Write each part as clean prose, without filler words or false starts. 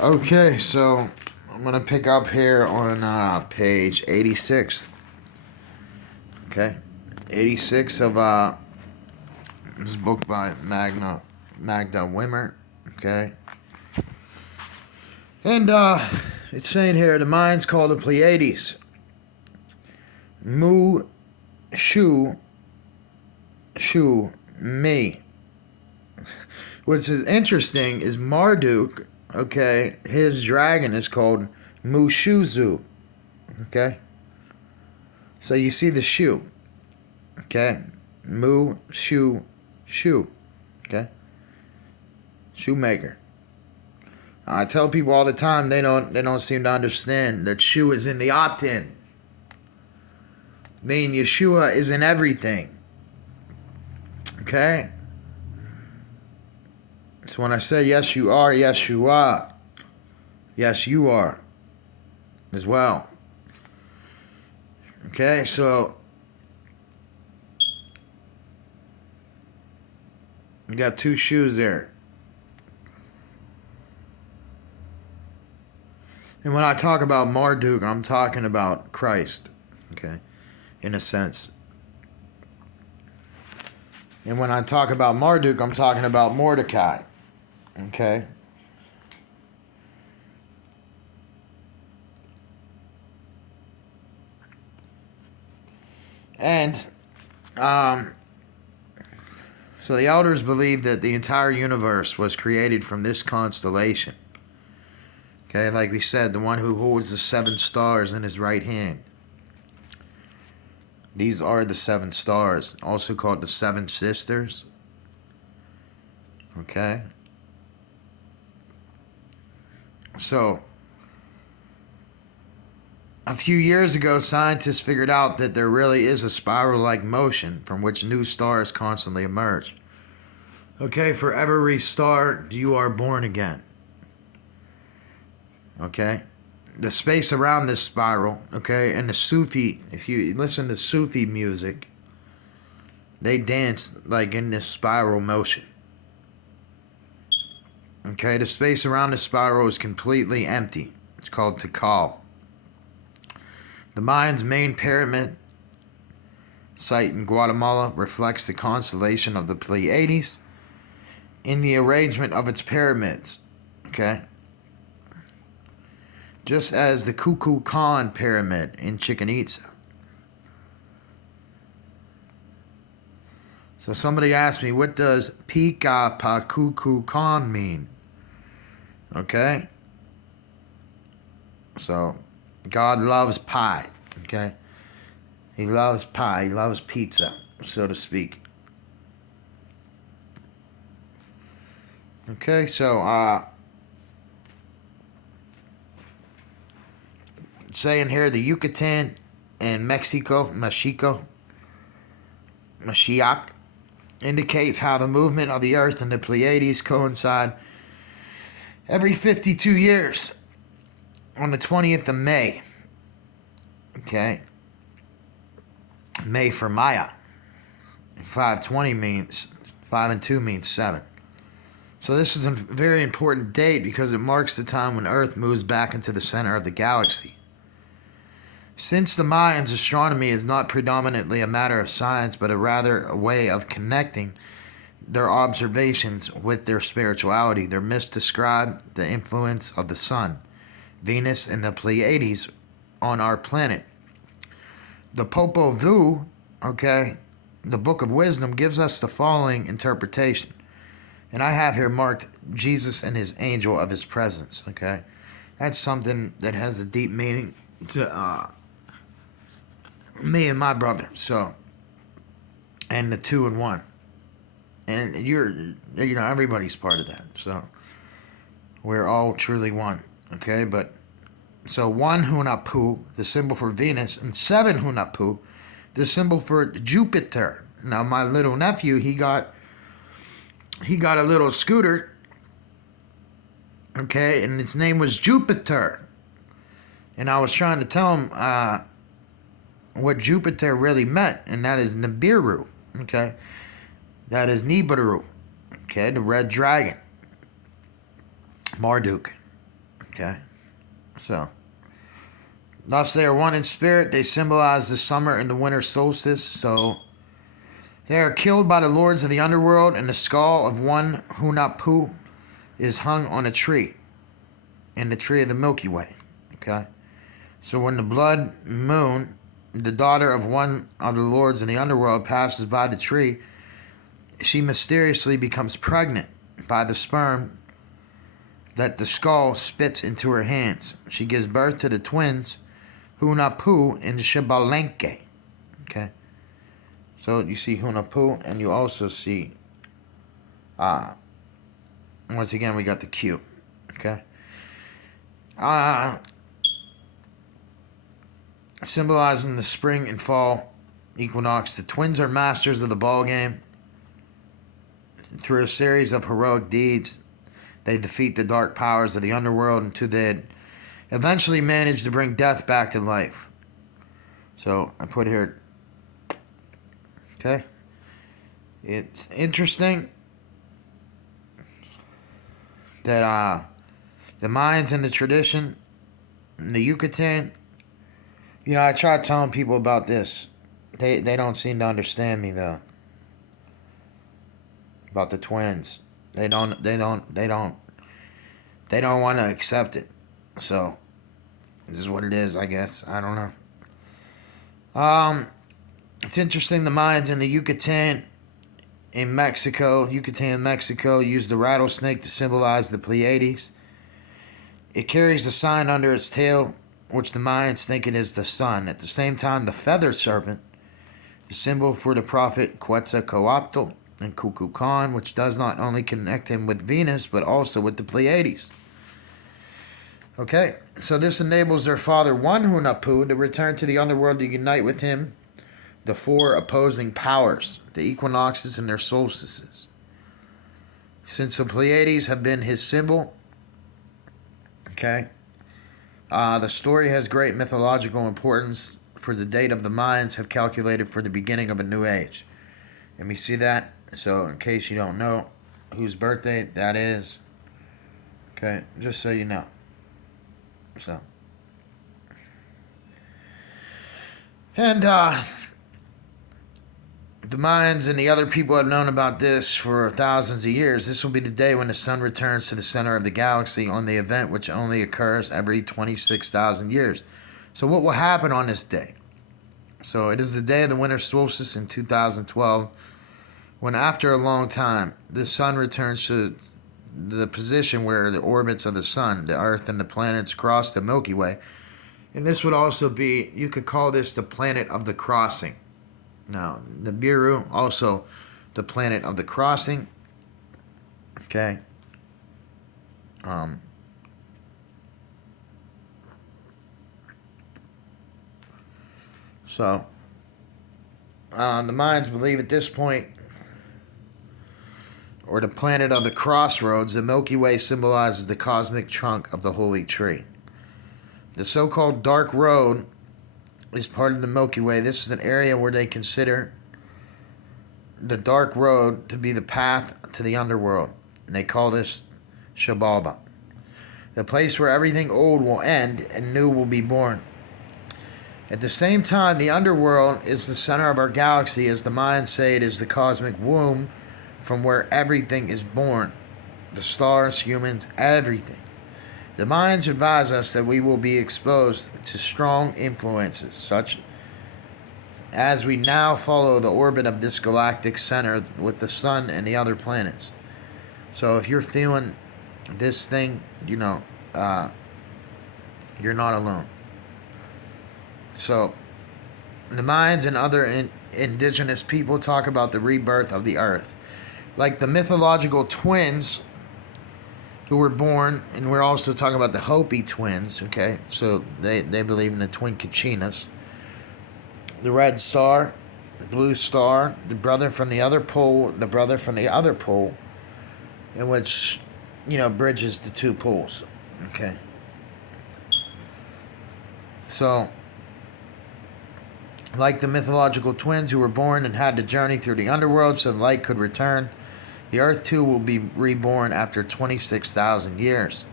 Okay, so I'm gonna pick up here on page 86. Okay, 86 of this book by Magda Wimmer. Okay, and it's saying here the mind's called the Pleiades. Mu, Shu, Shu, Me. What's interesting is Marduk. Okay, his dragon is called Mushuzu. Okay, so you see the shoe. Okay, Mu, Shu, Shoe. Okay, shoemaker. I tell people all the time they don't seem to understand that Shu is in the opt-in. Meaning Yeshua is in everything. Okay? So when I say yes you are, yes you are. Yes you are. As well. Okay, so you got two shoes there. And when I talk about Marduk, I'm talking about Christ. Okay? In a sense. And when I talk about Marduk, I'm talking about Mordecai. Okay? And, so the elders believe that the entire universe was created from this constellation. Okay, like we said, the one who holds the 7 stars in his right hand. These are the 7 stars, also called the 7 sisters. Okay? So, a few years ago, scientists figured out that there really is a spiral-like motion from which new stars constantly emerge. Okay, for every star, you are born again. Okay? The space around this spiral, okay, and the Sufi, if you listen to Sufi music, they dance like in this spiral motion. Okay, the space around the spiral is completely empty. It's called Tikal. The Mayans' main pyramid site in Guatemala reflects the constellation of the Pleiades in the arrangement of its pyramids. Okay? Just as the Kukulkan pyramid in Chichen Itza. So somebody asked me, what does Pika Pakukukan mean? Okay? So, God loves pie. Okay? He loves pie. He loves pizza, so to speak. Okay, so, saying here the Yucatan and Mexico, Mashiach, indicates how the movement of the Earth and the Pleiades coincide every 52 years on the 20th of May. Okay? May for Maya. 520 means, 5 and 2 means 7. So this is a very important date because it marks the time when Earth moves back into the center of the galaxy. Since the Mayans' astronomy is not predominantly a matter of science, but rather a way of connecting their observations with their spirituality, their myths describe the influence of the Sun, Venus, and the Pleiades on our planet. The Popol Vuh, okay, the Book of Wisdom, gives us the following interpretation. And I have here marked Jesus and his angel of his presence, okay? That's something that has a deep meaning to me and my brother, so, and the 2 and 1, and everybody's part of that, so we're all truly one. Okay, but so 1 Hunahpu, the symbol for Venus, and 7 Hunahpu, the symbol for Jupiter. Now my little nephew, he got a little scooter, okay, and its name was Jupiter, and I was trying to tell him what Jupiter really meant, and that is Nibiru, okay? That is Nibiru, okay, the red dragon, Marduk. Okay, so thus they are one in spirit. They symbolize the summer and the winter solstice. So they are killed by the lords of the underworld, and the skull of one Hunahpu is hung on a tree, in the tree of the Milky Way. Okay, so when the blood moon, the daughter of one of the lords in the underworld, passes by the tree, she mysteriously becomes pregnant by the sperm that the skull spits into her hands. She gives birth to the twins, Hunahpu and Xbalanque. Okay, so you see Hunahpu, and you also see, once again, we got the Q. Okay, symbolizing the spring and fall equinox. The twins are masters of the ball game. Through a series of heroic deeds, they defeat the dark powers of the underworld until they eventually manage to bring death back to life. So I put here, okay, it's interesting that the Mayans and the tradition, in the Yucatan, you know, I try telling people about this. They don't seem to understand me though. About the twins. They don't want to accept it. So this is what it is, I guess. I don't know. It's interesting, the Mayans in the Yucatan in Mexico, use the rattlesnake to symbolize the Pleiades. It carries a sign under its tail, which the Mayans think it is the sun. At the same time, the feather serpent, the symbol for the prophet Quetzalcoatl and Kukulkan, which does not only connect him with Venus, but also with the Pleiades. Okay, so this enables their father, one Hunahpu, to return to the underworld to unite with him the four opposing powers, the equinoxes and their solstices. Since the Pleiades have been his symbol, okay, the story has great mythological importance, for the date of the Mayans have calculated for the beginning of a new age. Let me see that. So in case you don't know whose birthday that is, okay, just so you know. So, and the Mayans and the other people have known about this for thousands of years. This will be the day when the sun returns to the center of the galaxy on the event which only occurs every 26,000 years. So what will happen on this day? So it is the day of the winter solstice in 2012, when after a long time, the sun returns to the position where the orbits of the sun, the Earth, and the planets cross the Milky Way. And this would also be, you could call this the planet of the crossing. Now, Nibiru, also the planet of the crossing. Okay. So, the Mayans believe at this point, or the planet of the crossroads, the Milky Way symbolizes the cosmic trunk of the holy tree. The so-called Dark Road is part of the Milky Way. This is an area where they consider the Dark Road to be the path to the underworld. And they call this Xibalba, the place where everything old will end and new will be born. At the same time, the underworld is the center of our galaxy. As the Mayans say, it is the cosmic womb from where everything is born. The stars, humans, everything. The Mayans advise us that we will be exposed to strong influences, such as we now follow the orbit of this galactic center with the sun and the other planets. So if you're feeling this thing, you know, you're not alone. So the Mayans and other indigenous people talk about the rebirth of the earth. Like the mythological twins who were born, and we're also talking about the Hopi twins, okay? So they believe in the twin Kachinas. The red star, the blue star, the brother from the other pole, the brother from the other pole, in which, you know, bridges the two poles, okay? So, like the mythological twins who were born and had to journey through the underworld so the light could return, the earth too will be reborn after 26,000 years.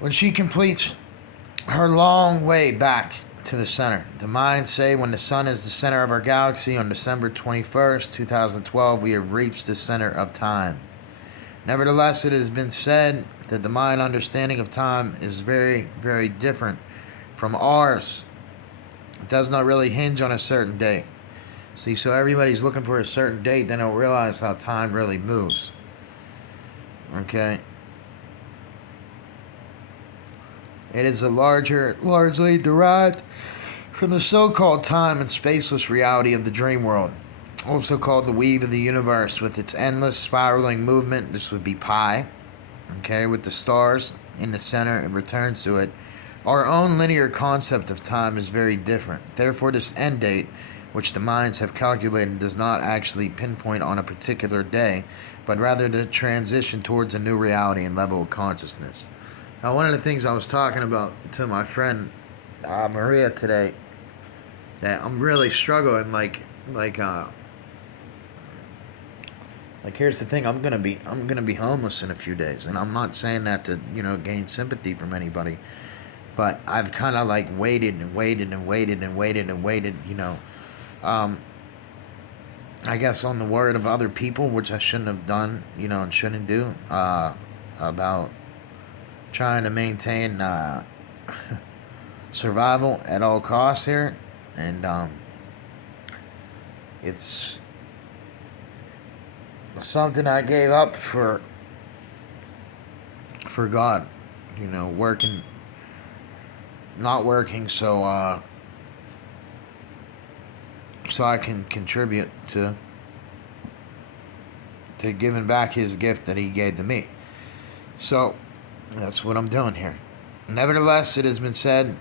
When she completes her long way back to the center, the Mayans say when the sun is the center of our galaxy on December 21st, 2012, we have reached the center of time. Nevertheless, it has been said that the Mayan understanding of time is very, very different from ours. It does not really hinge on a certain date. See, so everybody's looking for a certain date, they don't realize how time really moves. Okay? It is largely derived from the so-called time and spaceless reality of the dream world, also called the weave of the universe, with its endless spiraling movement. This would be pi, okay, with the stars in the center. It returns to it. Our own linear concept of time is very different. Therefore, this end date, which the Mayans have calculated, does not actually pinpoint on a particular day, but rather the transition towards a new reality and level of consciousness. Now, one of the things I was talking about to my friend Maria today, that I'm really struggling. Here's the thing. I'm gonna be homeless in a few days, and I'm not saying that to gain sympathy from anybody, but I've kind of like waited and waited and waited and waited and waited. I guess on the word of other people, which I shouldn't have done, and shouldn't do, about trying to maintain survival at all costs here, and it's something I gave up for God, working, not working, so I can contribute to giving back His gift that He gave to me. So that's what I'm doing here. Nevertheless, it has been said,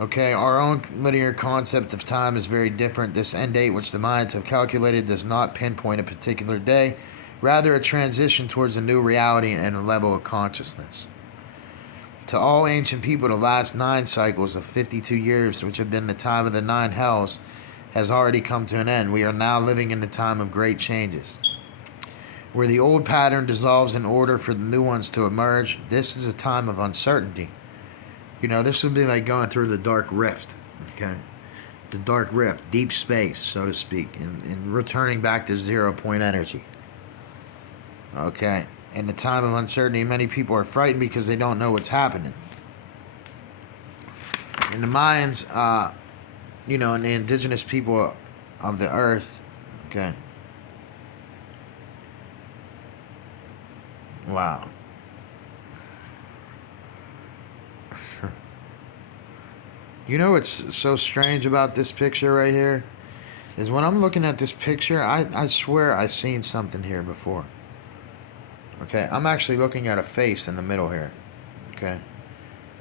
okay, our own linear concept of time is very different. This end date, which the Mayans have calculated, does not pinpoint a particular day, rather a transition towards a new reality and a level of consciousness. To all ancient people, the last 9 cycles of 52 years, which have been the time of the 9 hells, has already come to an end. We are now living in the time of great changes, where the old pattern dissolves in order for the new ones to emerge. This is a time of uncertainty. This would be like going through the dark rift, okay? The dark rift, deep space, so to speak, and returning back to 0 point energy. Okay? In the time of uncertainty, many people are frightened because they don't know what's happening. And the Mayans, and the indigenous people of the earth, okay? Wow. What's so strange about this picture right here? Is when I'm looking at this picture, I swear I've seen something here before. Okay, I'm actually looking at a face in the middle here. Okay?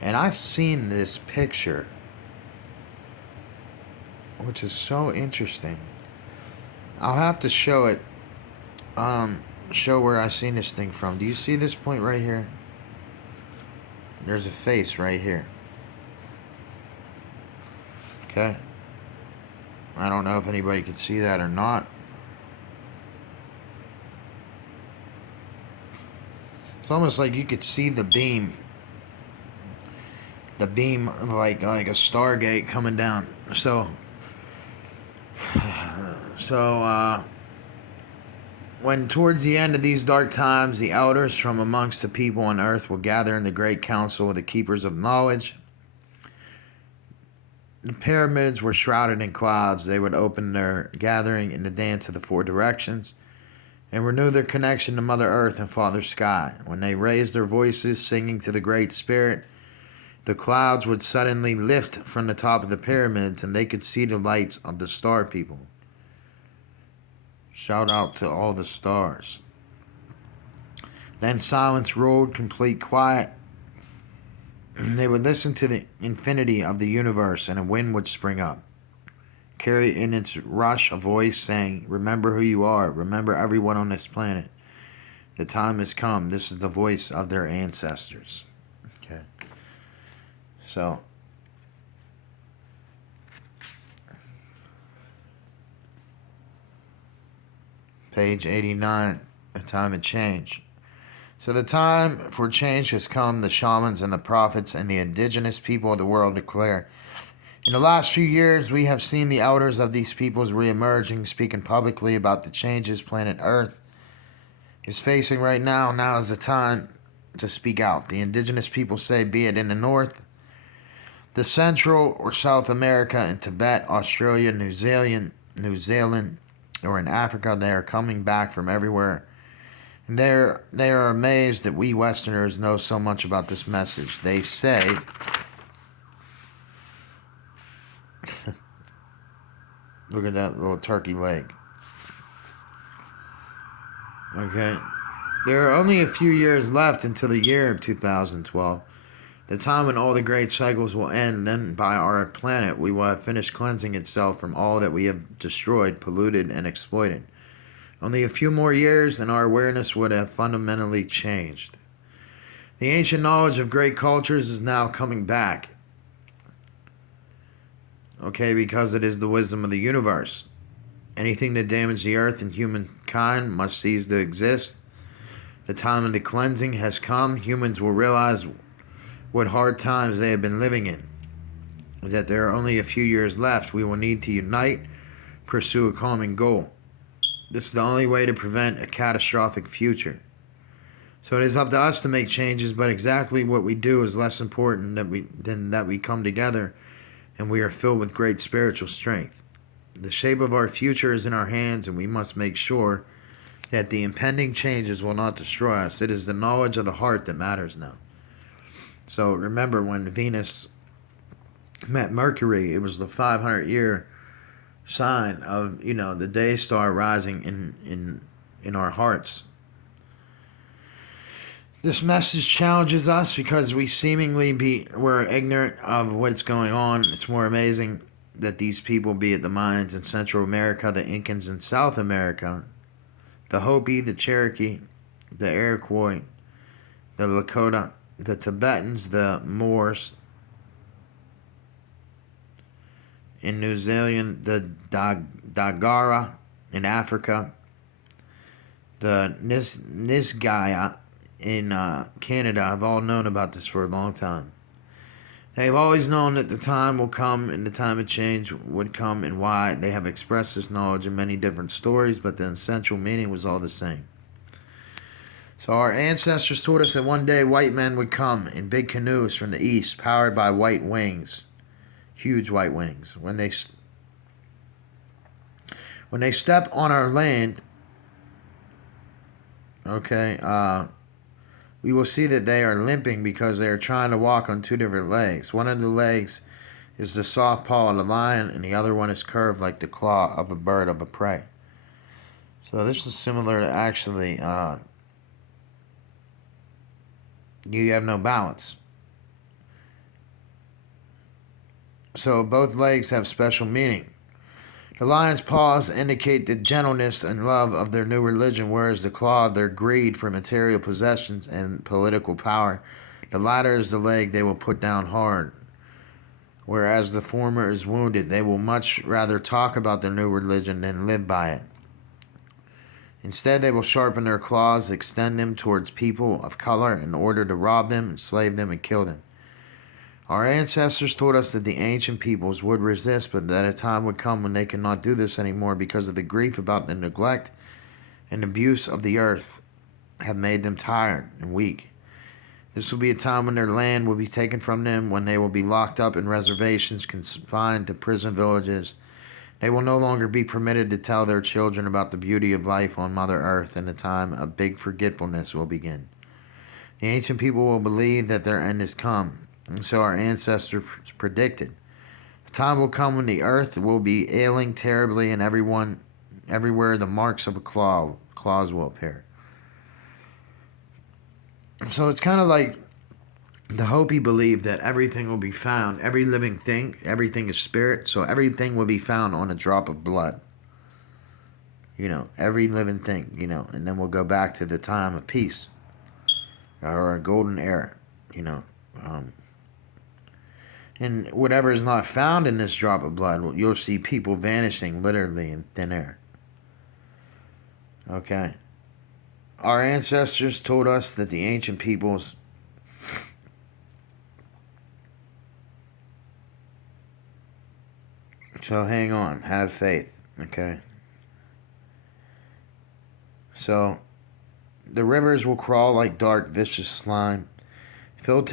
And I've seen this picture, which is so interesting. I'll have to show it, show where I seen this thing from. Do you see this point right here? There's a face right here. Okay? I don't know if anybody can see that or not. It's almost like you could see the beam. The beam like a Stargate coming down. So when towards the end of these dark times, the elders from amongst the people on earth will gather in the great council of the keepers of knowledge. The pyramids were shrouded in clouds. They would open their gathering in the dance of the 4 directions and renew their connection to Mother Earth and Father Sky. When they raised their voices, singing to the Great Spirit, the clouds would suddenly lift from the top of the pyramids and they could see the lights of the star people. Shout out to all the stars. Then silence ruled, complete quiet. They would listen to the infinity of the universe, and a wind would spring up, carry in its rush a voice saying, "Remember who you are. Remember everyone on this planet. The time has come." This is the voice of their ancestors. Okay. So, page 89, A Time of Change. So the time for change has come, the shamans and the prophets and the indigenous people of the world declare. In the last few years, we have seen the elders of these peoples re-emerging, speaking publicly about the changes planet Earth is facing right now. Now is the time to speak out. The indigenous people say, be it in the North, the Central or South America, in Tibet, Australia, New Zealand, or in Africa, they are coming back from everywhere. And they are amazed that we Westerners know so much about this message. They say, look at that little turkey leg. Okay. There are only a few years left until the year of 2012. The time when all the great cycles will end, then by our planet we will have finished cleansing itself from all that we have destroyed, polluted, and exploited. Only a few more years and our awareness would have fundamentally changed. The ancient knowledge of great cultures is now coming back. Okay, because it is the wisdom of the universe. Anything that damaged the earth and humankind must cease to exist. The time of the cleansing has come. Humans will realize what hard times they have been living in. That there are only a few years left. We will need to unite, pursue a common goal. This is the only way to prevent a catastrophic future. So it is up to us to make changes, but exactly what we do is less important than that we come together and we are filled with great spiritual strength. The shape of our future is in our hands, and we must make sure that the impending changes will not destroy us. It is the knowledge of the heart that matters now. So remember when Venus met Mercury, it was the 500-year sign of, the day star rising in our hearts. This message challenges us because we're ignorant of what's going on. It's more amazing that these people, be it the Mayans in Central America, the Incans in South America, the Hopi, the Cherokee, the Iroquois, the Lakota, the Tibetans, the Moors, in New Zealand, the Dagara in Africa, the Nisgaya in Canada have all known about this for a long time. They've always known that the time will come and the time of change would come and why. They have expressed this knowledge in many different stories, but the essential meaning was all the same. So our ancestors told us that one day white men would come in big canoes from the east, powered by white wings. Huge white wings. When they step on our land, we will see that they are limping because they are trying to walk on two different legs. One of the legs is the soft paw of the lion, and the other one is curved like the claw of a bird of a prey. So this is similar to actually, you have no balance. So both legs have special meaning. The lion's paws indicate the gentleness and love of their new religion, whereas the claw their greed for material possessions and political power. The latter is the leg they will put down hard, whereas the former is wounded. They will much rather talk about their new religion than live by it. Instead, they will sharpen their claws, extend them towards people of color in order to rob them, enslave them, and kill them. Our ancestors told us that the ancient peoples would resist, but that a time would come when they could not do this anymore because of the grief about the neglect and abuse of the earth have made them tired and weak. This will be a time when their land will be taken from them, when they will be locked up in reservations, confined to prison villages. They will no longer be permitted to tell their children about the beauty of life on Mother Earth, and a time of big forgetfulness will begin. The ancient people will believe that their end is come. And so our ancestors predicted. A time will come when the earth will be ailing terribly, and everywhere the marks of claws will appear. So it's kind of like the Hopi believe that everything will be found, every living thing, everything is spirit, so everything will be found on a drop of blood. Every living thing, and then we'll go back to the time of peace, or a golden era, and whatever is not found in this drop of blood, you'll see people vanishing literally in thin air. Okay. Our ancestors told us that the ancient peoples so hang on, have faith, okay? So the rivers will crawl like dark, vicious slime, filled to